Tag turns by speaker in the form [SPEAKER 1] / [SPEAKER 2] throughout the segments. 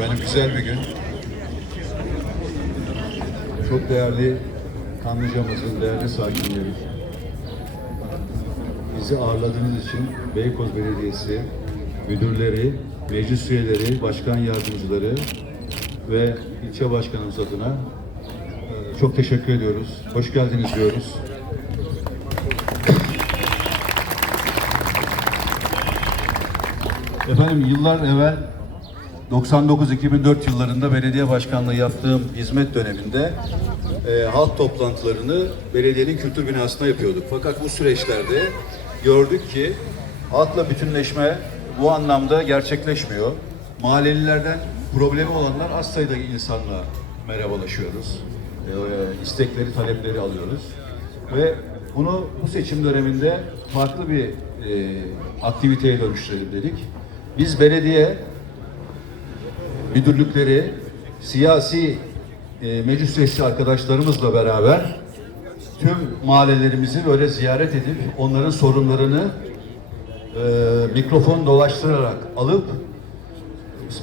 [SPEAKER 1] Benim güzel bir gün. Çok değerli Kanlıca'mızın değerli sakinleri. Bizi ağırladığınız için Beykoz Belediyesi müdürleri, meclis üyeleri, başkan yardımcıları ve ilçe başkanımız adına e, çok teşekkür ediyoruz. Hoş geldiniz diyoruz. Efendim yıllar evvel 99-2004 yıllarında belediye başkanlığı yaptığım hizmet döneminde e, halk toplantılarını belediyenin kültür binasında yapıyorduk. Fakat bu süreçlerde gördük ki halkla bütünleşme bu anlamda gerçekleşmiyor. Mahallelilerden problemi olanlar az sayıda insanla merhabalaşıyoruz. E, istekleri, talepleri alıyoruz. Ve bunu bu seçim döneminde farklı bir e, aktiviteye dönüştürelim dedik. Biz belediye müdürlükleri, siyasi e, meclis üyesi arkadaşlarımızla beraber tüm mahallelerimizi böyle ziyaret edip onların sorunlarını e, mikrofon dolaştırarak alıp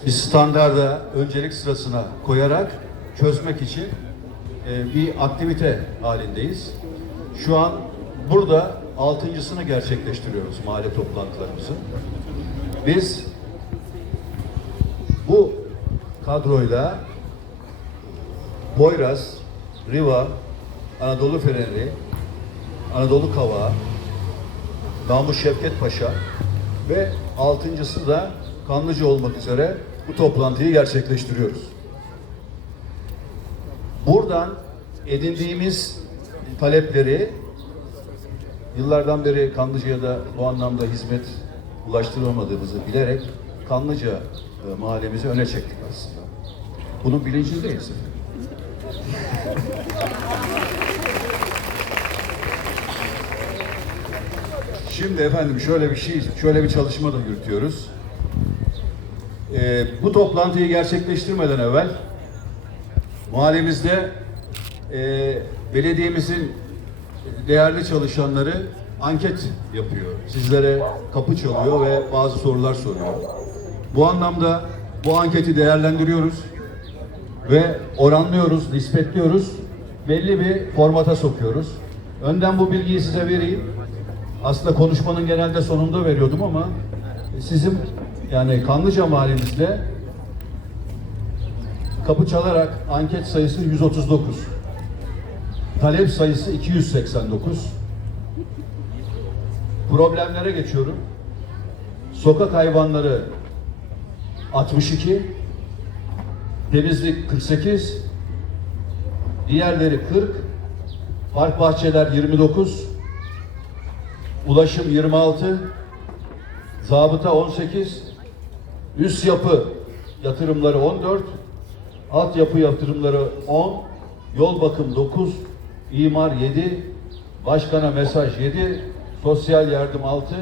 [SPEAKER 1] bir standarda öncelik sırasına koyarak çözmek için e, bir aktivite halindeyiz. Şu an burada altıncısını gerçekleştiriyoruz mahalle toplantılarımızın. Biz bu kadroyla Poyraz, Riva, Anadolu Feneri, Anadolu Kavağı, Namur Şevket Paşa ve altıncısı da Kanlıca olmak üzere bu toplantıyı gerçekleştiriyoruz. Buradan edindiğimiz talepleri yıllardan beri Kanlıca'ya da bu anlamda hizmet ulaştıramadığımızı bilerek Kanlıca e, mahallemizi öne çektik aslında. Bunun bilincindeyiz. Şimdi efendim şöyle bir şey, şöyle bir çalışma da yürütüyoruz. Ee, bu toplantıyı gerçekleştirmeden evvel mahallemizde e, belediyemizin değerli çalışanları anket yapıyor. Sizlere kapı çalıyor ve bazı sorular soruyor. Bu anlamda bu anketi değerlendiriyoruz ve oranlıyoruz, nispetliyoruz. Belli bir formata sokuyoruz. Önden bu bilgiyi size vereyim. Aslında konuşmanın genelde sonunda veriyordum ama sizin yani Kanlıca mahallemizde kapı çalarak anket sayısı 139. Talep sayısı 289. Problemlere geçiyorum. Sokak hayvanları 62, temizlik 48, diğerleri 40, park bahçeler 29, ulaşım 26, zabıta 18, üst yapı yatırımları 14, altyapı yatırımları 10, yol bakım 9, imar 7, başkana mesaj 7, sosyal yardım 6,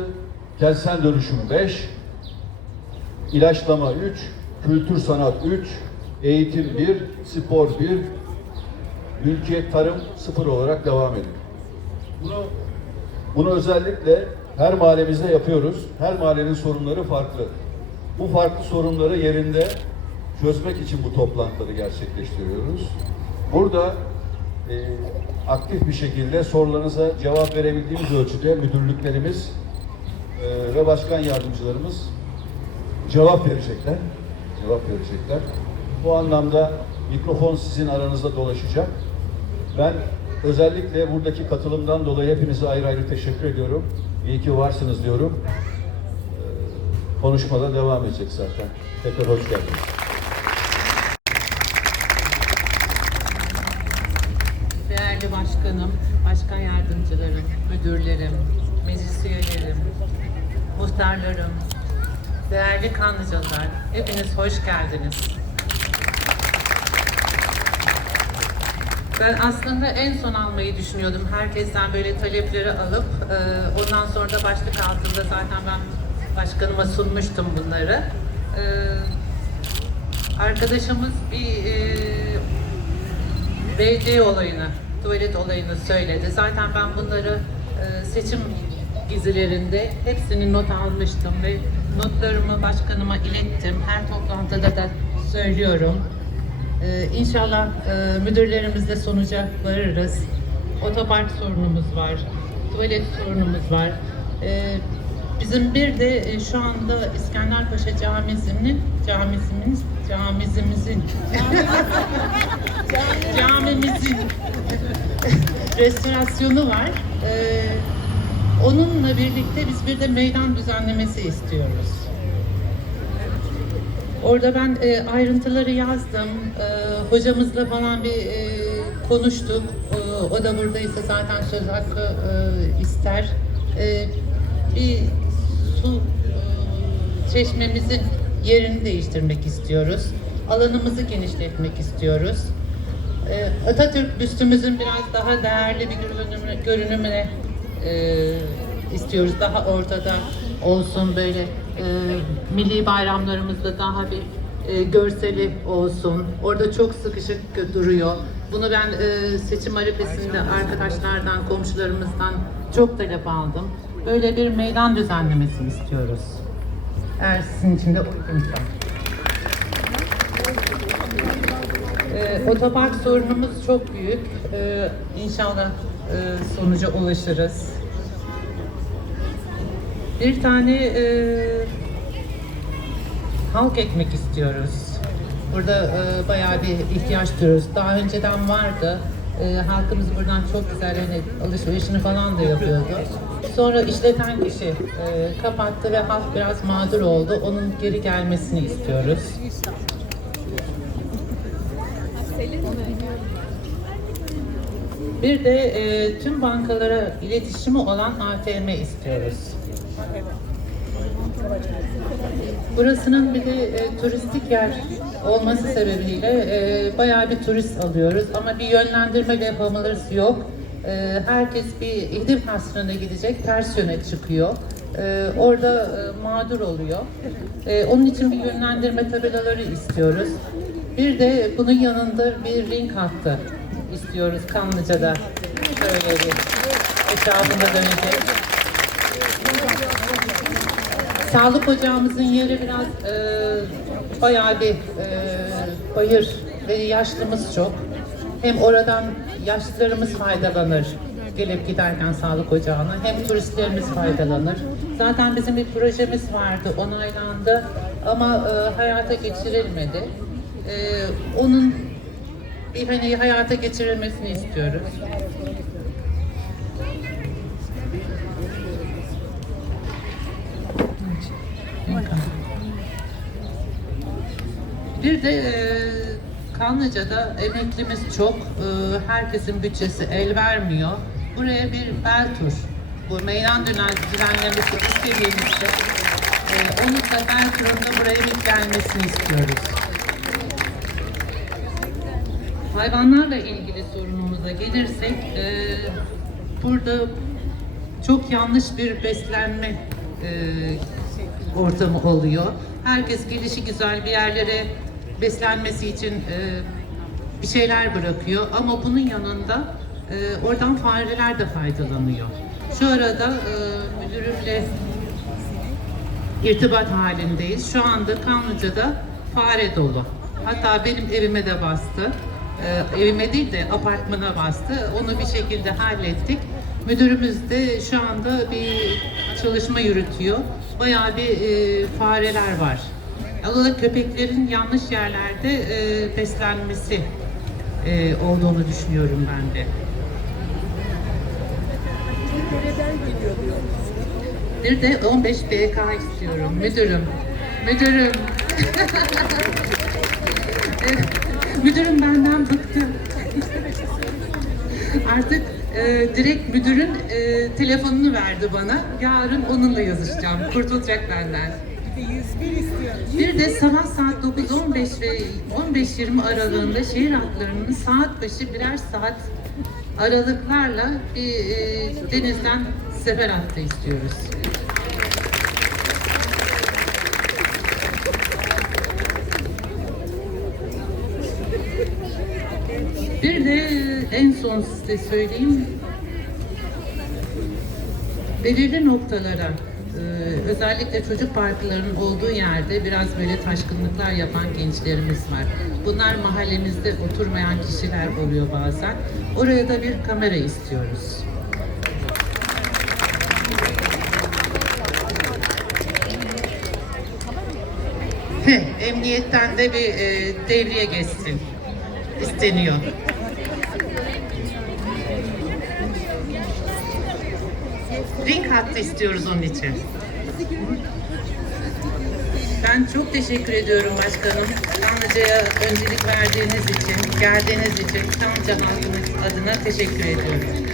[SPEAKER 1] kentsel dönüşüm 5, ilaçlama 3, kültür sanat 3, eğitim 1, spor 1, mülkiyet tarım 0 olarak devam ediyor. Bunu bunu özellikle her mahallemizde yapıyoruz. Her mahallenin sorunları farklı. Bu farklı sorunları yerinde çözmek için bu toplantıları gerçekleştiriyoruz. Burada e, aktif bir şekilde sorularınıza cevap verebildiğimiz ölçüde müdürlüklerimiz e, ve başkan yardımcılarımız cevap verecekler. Cevap verecekler. Bu anlamda mikrofon sizin aranızda dolaşacak. Ben özellikle buradaki katılımdan dolayı hepinize ayrı ayrı teşekkür ediyorum. İyi ki varsınız diyorum. Ee, konuşmada devam edecek zaten. Tekrar hoş geldiniz.
[SPEAKER 2] Değerli başkanım, başkan yardımcılarım, müdürlerim, meclis üyelerim, muhtarlarım, değerli kanlıcalar, hepiniz hoş geldiniz. Ben aslında en son almayı düşünüyordum. Herkesten böyle talepleri alıp e, ondan sonra da başlık altında zaten ben başkanıma sunmuştum bunları. E, arkadaşımız bir e, BD olayını, tuvalet olayını söyledi. Zaten ben bunları seçim gezilerinde hepsini not almıştım ve notlarımı başkanıma ilettim. Her toplantıda da söylüyorum. Ee, inşallah e, müdürlerimizle sonuca varırız. Otopark sorunumuz var, tuvalet sorunumuz var. Ee, bizim bir de e, şu anda İskenderpaşa Camisi'nin, camisimiz, camizimizin, camimizin restorasyonu var. Ee, onunla birlikte biz bir de meydan düzenlemesi istiyoruz. Orada ben e, ayrıntıları yazdım. E, hocamızla falan bir e, konuştuk. E, o da buradaysa zaten söz hakkı e, ister. E, bir su e, çeşmemizin yerini değiştirmek istiyoruz. Alanımızı genişletmek istiyoruz. E, Atatürk büstümüzün biraz daha değerli bir görünümüne, görünümüne e, istiyoruz. Daha ortada olsun böyle e, milli bayramlarımızda daha bir e, görseli olsun. Orada çok sıkışık duruyor. Bunu ben e, seçim arifesinde arkadaşlardan, komşularımızdan çok talep aldım. Böyle bir meydan düzenlemesi istiyoruz. Eğer sizin için de uygunsa. Ee, otopark sorunumuz çok büyük. Ee, inşallah e, sonuca ulaşırız. Bir tane e, halk ekmek istiyoruz. Burada e, bayağı bir ihtiyaç duyuyoruz. Daha önceden vardı. E, halkımız buradan çok güzel hani alışverişini falan da yapıyordu. Sonra işleten kişi e, kapattı ve halk biraz mağdur oldu. Onun geri gelmesini istiyoruz. Bir de e, tüm bankalara iletişimi olan ATM istiyoruz. Burasının bir de e, turistik yer olması sebebiyle e, bayağı bir turist alıyoruz ama bir yönlendirme levhamız yok. E, herkes bir İdil Hasrı'na gidecek, ters yöne çıkıyor. E, orada e, mağdur oluyor. E, onun için bir yönlendirme tabelaları istiyoruz. Bir de bunun yanında bir ring hattı istiyoruz Kanlıca'da. Şöyle bir etrafında dönecek. Sağlık ocağımızın yeri biraz e, bayağı bir e, bayır ve yaşlımız çok. Hem oradan yaşlılarımız faydalanır gelip giderken sağlık ocağına hem turistlerimiz faydalanır. Zaten bizim bir projemiz vardı, onaylandı ama e, hayata geçirilmedi. E, onun hani hayata geçirilmesini istiyoruz. Bir de e, Kanlıca'da emeklimiz çok, e, herkesin bütçesi el vermiyor. Buraya bir bel tur, bu meydan düzen düzenlemesi istediğimizde e, onun da bel turunda buraya bir gelmesini istiyoruz. Hayvanlarla ilgili sorunumuza gelirsek, e, burada çok yanlış bir beslenme e, ortamı oluyor. Herkes gelişi güzel bir yerlere beslenmesi için e, bir şeyler bırakıyor ama bunun yanında e, oradan fareler de faydalanıyor. Şu arada e, müdürümle irtibat halindeyiz. Şu anda Kanlıca'da fare dolu. Hatta benim evime de bastı. Ee, evime değil de apartmana bastı. Onu bir şekilde hallettik. Müdürümüz de şu anda bir çalışma yürütüyor. Bayağı bir e, fareler var. Aslında köpeklerin yanlış yerlerde e, beslenmesi e, olduğunu düşünüyorum ben de. Bir de 15 BK istiyorum müdürüm. Müdürüm. müdürüm benden bıktı. Artık e, direkt müdürün e, telefonunu verdi bana. Yarın onunla yazışacağım. Kurtulacak benden. Bir de sabah saat 9.15 ve 15.20 aralığında şehir hatlarının saat başı birer saat aralıklarla bir e, denizden sefer hattı istiyoruz. Bir de en son size söyleyeyim. Belirli noktalara Ee, özellikle çocuk parklarının olduğu yerde biraz böyle taşkınlıklar yapan gençlerimiz var. Bunlar mahallemizde oturmayan kişiler oluyor bazen. Oraya da bir kamera istiyoruz. Heh, Emniyetten de bir e, devriye geçsin. İsteniyor. Ring hattı istiyoruz onun için. Ben çok teşekkür ediyorum başkanım. Kanlıca'ya öncelik verdiğiniz için, geldiğiniz için Kanlıca halkımız adına teşekkür ediyorum.